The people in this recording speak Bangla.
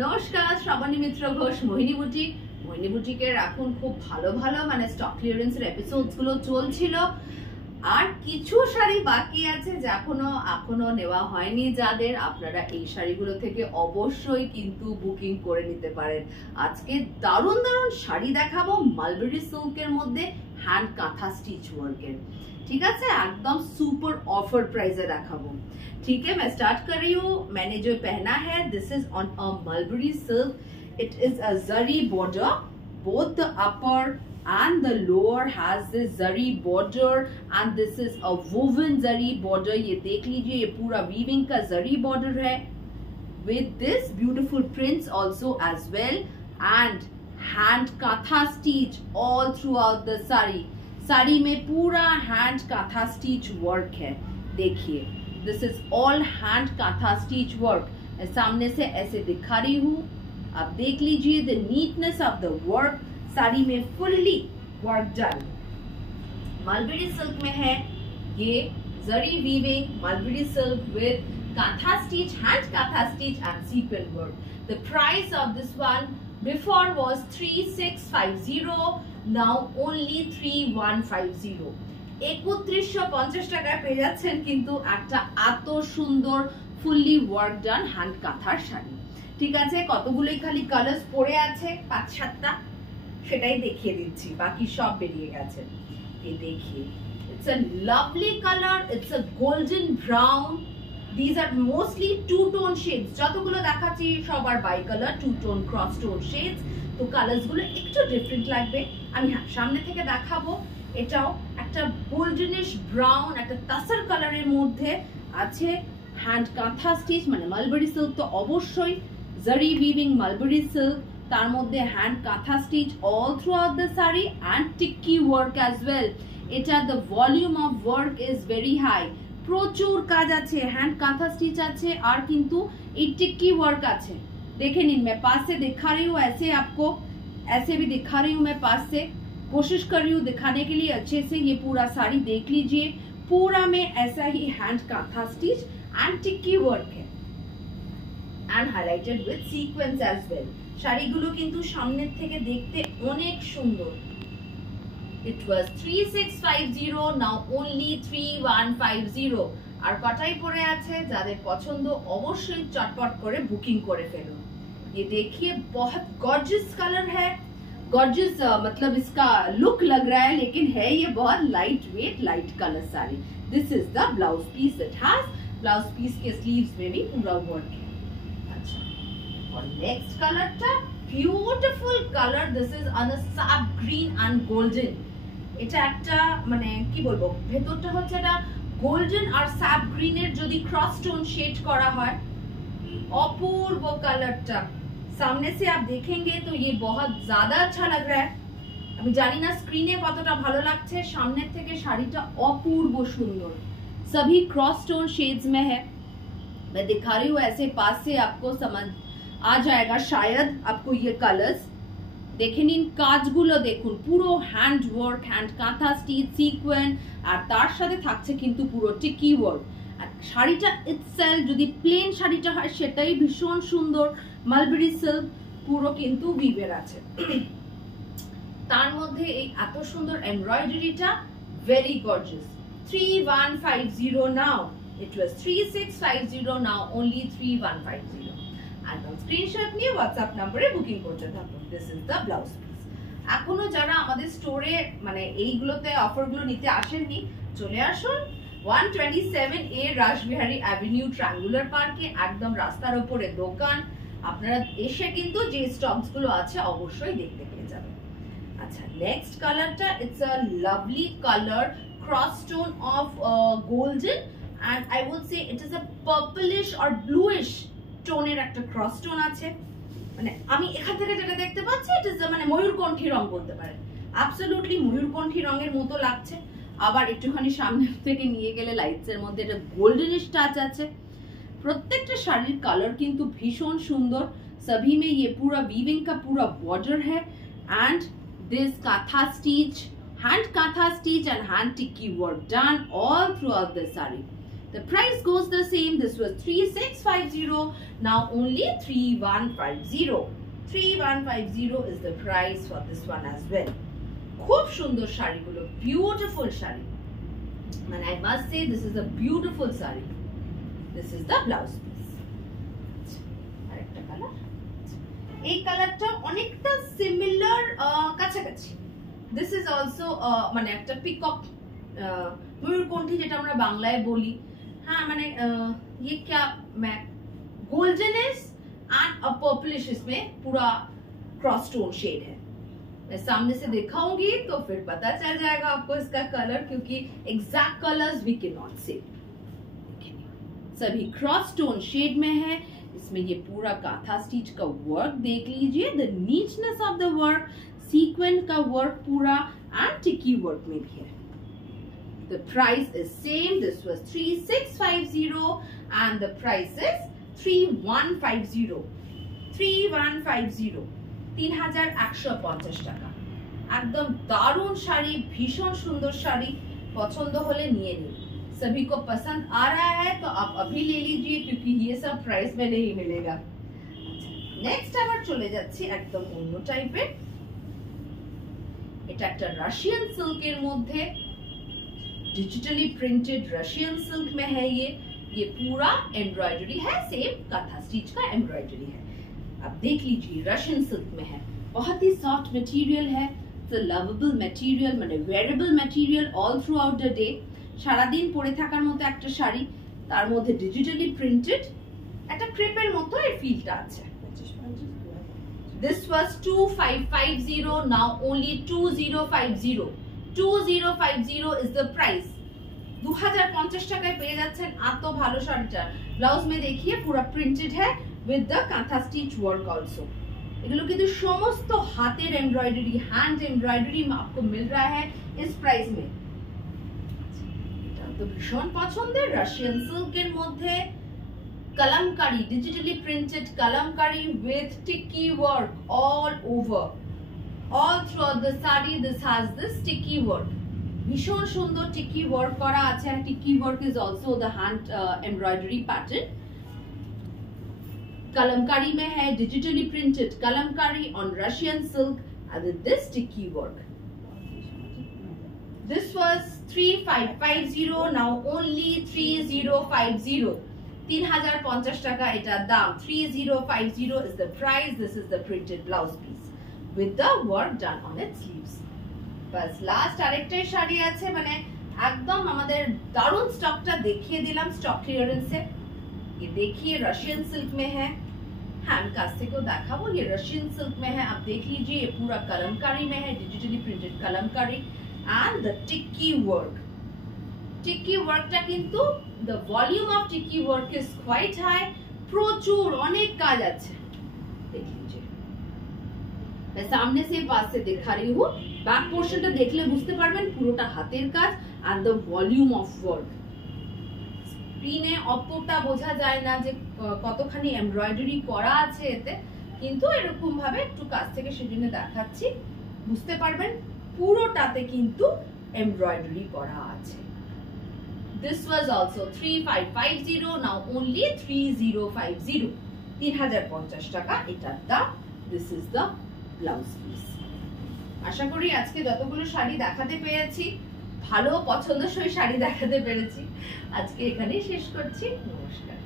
নমস্কার, শ্রাবণী মিত্র ঘোষ, মোহিনী বুটিক। মোহিনী বুটিকের এখন খুব ভালো ভালো মানে স্টক ক্লিয়ারেন্সের এপিসোডস গুলো চলছিল, আর কিছু শাড়ি বাকি আছে যা এখনো নেওয়া হয়নি। যাদের আপনারা এই শাড়িগুলো থেকে অবশ্যই কিন্তু বুকিং করে নিতে পারেন। আজকে দারুণ দারুণ শাড়ি দেখাবো মালবেরি সিল্কের মধ্যে, হ্যান্ড কাঁথা স্টিচ ওয়ার্কের। ठीक है, एकदम सुपर ऑफर प्राइस रखाबो। ठीक है, मैं स्टार्ट कर रही हूँ। मैंने जो पहना है, this is on a mulberry silk. It is a zari border, both the upper and the lower has this zari border, and this is a woven zari border। ये देख लीजिए, ये पूरा weaving का zari border है with this beautiful prints also as well, and hand katha stitch all throughout the sari। Sari में पूरा हैंड काथा स्टिच वर्क है। देखिए, this is all hand kantha stitch work. सामने से ऐसे दिखा रही हूँ, आप देख लीजिए the neatness of the work. Sari में fully work done. Mulberry silk में है ये zari weaving mulberry silk with kantha stitch, hand kantha stitch and sequence work. The price of this one before was 3650, now only 3150। 3150 টাকায় পেয়ে যাচ্ছেন কিন্তু একটা এত সুন্দর ফুললি ওয়ার্ক ডান হ্যান্ড কাঁথার শাড়ি। ঠিক আছে, কতগুলোই খালি কালার্স পড়ে আছে, 5-7টা, সেটাই দেখিয়ে দিচ্ছি, বাকি সব বেরিয়ে গেছে। এই দেখিয়ে, it's a lovely colour, it's a golden brown. These are mostly two-tone shades। যতগুলো দেখাচ্ছি সবার bicolour, two-tone cross tone shades। তো কালার্স গুলো একটু ডিফারেন্ট লাগবে। আমি সামনে থেকে দেখাবো। এটাও একটা গোল্ডেনিশ ব্রাউন, একটা তাসার কালারের মধ্যে আছে হ্যান্ড কাঁথা স্টিচ, মানে মালবেরি সিল্ক তো অবশ্যই, জারি উইভিং মালবেরি সিল্ক, তার মধ্যে hand kantha stitch all through out the sari and tikki work as well. এটা the volume of work is very high. প্রচুর কাজ আছে, হ্যান্ড कांथा स्टिच আছে, আর কিন্তু এই टिक्की वर्क আছে। देखे नहीं, मैं पास से दिखा रही हूँ, ऐसे आपको ऐसे भी दिखा रही हूँ मैं पास से, कोशिश कर रही हूँ दिखाने के लिए अच्छे से। ये पूरा साड़ी देख लीजिए, पूरा में ऐसा ही hand kantha stitch and tikki work है and highlighted with sequence as well. শাড়িগুলো কিন্তু সামনের থেকে দেখতে অনেক সুন্দর। It was 3650, now only 3150। আর কটাই পড়ে আছে, যাদের পছন্দ অবশ্যই চটপট করে বুকিং করে ফেলুন। ये देखिए, बहुत गॉर्जियस कलर है। गॉर्जियस मतलब इसका लुक लग रहा है, लेकिन है ये बहुत light weight, light colour sari. This is the blouse piece. It has blouse piece के स्लीव्स में भी पूरा वर्क है। अच्छा, और नेक्स्ट कलर था beautiful colour. This is on a sap green and golden. এটা একটা মানে কি বলবো, ভেতরটা হচ্ছে এটা গোল্ডেন আর স্যাপ গ্রিনের যদি ক্রস টোন শেড করা হয়, অপূর্ব কালারটা। सामने से आप देखेंगे तो ये बहुत ज्यादा अच्छा लग रहा है। আমি জানি না স্ক্রিনে কতটা ভালো লাগছে, সামনের থেকে শাড়িটা অপূর্ব সুন্দর। सभी क्रॉस टोन शेड्स में है। मैं दिखा रही हूँ ऐसे पास से, आपको समझ आ जाएगा शायद आपको ये कलर्स। দেখে নিন, কাজগুলো দেখুন, পুরো hand work, hand kantha stitch, sequence, আর তার সাথে থাকছে কিন্তু পুরো টিকি ওয়ার্ক। আর শাড়িটা ইটসেলফ যদি প্লেন শাড়িটা হয় সেটাই ভীষণ সুন্দর। মালবেরি সিল্ক পুরো কিন্তু উইভের আছে, তার মধ্যে এই এত সুন্দর এমব্রয়ডারিটা, ভেরি গর্জিয়াস। 3150 নাও। ইট ওয়াজ 3650, নাও অনলি 3150। একদম স্ক্রিনশট নিয়ে হোয়াটসঅ্যাপ নম্বরে বুকিং করতে থাকুন। This is the blouse piece. এখনো যারা আমাদের স্টোরে মানে এইগুলোতে অফারগুলো নিতে আসেননি, চলে আসুন 127A রাসবিহারী অ্যাভিনিউ ট্রায়াঙ্গুলার পার্কে, একদম রাস্তার উপরে দোকান। আপনারা এসে কিন্তু যে স্টকস গুলো আছে অবশ্যই দেখতে পেয়ে যাবেন। আচ্ছা, নেক্সট কালারটা, it's a lovely colour, cross tone of golden and I would say it is a purplish or bluish টোনের একটা ক্রস টোন আছে। মানে আমি এখান থেকে যেটা দেখতে পাচ্ছি, ইট ইজ মানে ময়ূরকণ্ঠী রং বলতে পারেন। অ্যাবসলিউটলি ময়ূরকণ্ঠী রঙের মতো লাগছে। আবার একটুখানি সামনে থেকে নিয়ে গেলে লাইটস এর মধ্যে একটা গোল্ডেনিশ টাচ আছে। প্রত্যেকটা শাড়ির কালার কিন্তু ভীষণ সুন্দর। सभी में ये पूरा वीविंग का पूरा बॉर्डर है and this kantha stitch, hand kantha stitch and hand tikki work done all throughout the saree। The price goes the same. This was 3650, now only 3150. 3150 is the price for this one as well. খুব সুন্দর শাড়িগুলো, beautiful sari, and I must say this is a beautiful saree. This is the blouse piece. আরেকটা কালার, এই কালারটা অনেকটা সিমিলার, কাছাকাছি। This is also মানে একটা পিকক ময়ূরকণ্ঠী, যেটা আমরা বাংলায় বলি। हाँ मैंने ये क्या मैं गोल्डनिश एंड अ पर्पलिश इसमें पूरा क्रॉस टोन शेड है। मैं सामने से दिखाऊंगी तो फिर पता चल जाएगा आपको इसका कलर, क्योंकि exact colours we can not say. सभी क्रॉस टोन शेड में है। इसमें ये पूरा काथा स्टिच का वर्क देख लीजिए, the neatness of the work, sequence का वर्क पूरा एंड टिकी वर्क में भी है। The price is same. This was 3650 and the price is 3150. 3150, 3150 টাকা। একদম দারুণ শাড়ি, ভীষণ সুন্দর শাড়ি, পছন্দ হলে নিয়ে নিন। सभी को पसंद आ रहा है तो आप अभी ले लीजिए, क्योंकि ये सब प्राइस में नहीं मिलेगा। नेक्स्ट আবার চলে যাচ্ছি একদম অন্য টাইপের। এটা একটা রাশিয়ান সিল্কের মধ্যে, डिजिटली प्रिंटेड रशियन सिल्क में है। ये पूरा एम्ब्रॉयडरी है, सेम कथा स्टिच का एम्ब्रॉयडरी है। अब देख लीजिए, रशियन सिल्क में है, बहुत ही सॉफ्ट मटेरियल है, इट्स अ लवेबल मटेरियल, মানে wearable material all through out day ডে। সারা দিন পরে থাকার মতো একটা শাড়ি, তার মধ্যে ডিজিটালি প্রিন্টেড, একটা ক্রেপের মতো এর ফিলটা আছে। This was 2550, now only 2050. 2050 is the price। 2050 টাকায় পেয়ে যাচ্ছেন এত ভালো শাড়িটা। ব্লাউজ में देखिए पूरा प्रिंटेड है with the kantha stitch work also। এগুলো কিন্তু সমস্ত হাতের এমব্রয়ডারি, হ্যান্ড এমব্রয়ডারি आपको मिल रहा है इस प्राइस में। এটা তো ভীষণ পছন্দের রাশিয়ান সিল্কের মধ্যে kalamkari, digitally printed kalamkari with sticky work all over। All throughout the saree this has this sticky work, ভীষণ সুন্দর টিকি ওয়ার্ক করা আছে। and টিকি work is also the hand embroidery pattern। Kalamkari में है digitally printed Kalamkari on Russian silk and with this sticky work। This was 3550, now only 3050। 3050 টাকা এটার দাম। 3050 is the price। This is the printed blouse piece with the work done on its sleeves। बस लास्ट আরেকটাই শাড়ি আছে, মানে একদম আমাদের দারুণ স্টকটা দেখিয়ে দিলাম স্টক ক্লিয়ারেন্সে। ये देखिए रशियन सिल्क में है, हैंड कास्टे को देखाबो, ये रशियन सिल्क में है। आप देख लीजिए, ये पूरा कलमकारी में है, digitally printed kalamkari and the tikki work. Tikki वर्कটা কিন্তু the volume of tikki work is quite high, প্রচুর অনেক কাজ আছে। देख लीजिए, मैं सामने से पास से दिखा रही हूँ। बैक पोर्शनটা দেখলে বুঝতে পারবেন পুরোটা হাতের কাজ and the volume of work। স্ক্রিনে অতটা বোঝা যায় না যে কতখানি এমব্রয়ডারি করা আছে এতে, কিন্তু এরকম ভাবে একটু কাছ থেকে সেজন্য দেখাচ্ছি, বুঝতে পারবেন পুরোটাতে কিন্তু এমব্রয়ডারি করা আছে। This was also 3550, now only 3050। 3050 টাকা এটার দাম। This is the blouse piece। আশা করি আজকে যতগুলো শাড়ি দেখাতে পেরেছি, ভালো পছন্দসই শাড়ি দেখাতে পেরেছি। আজকে এখানেই শেষ করছি। নমস্কার।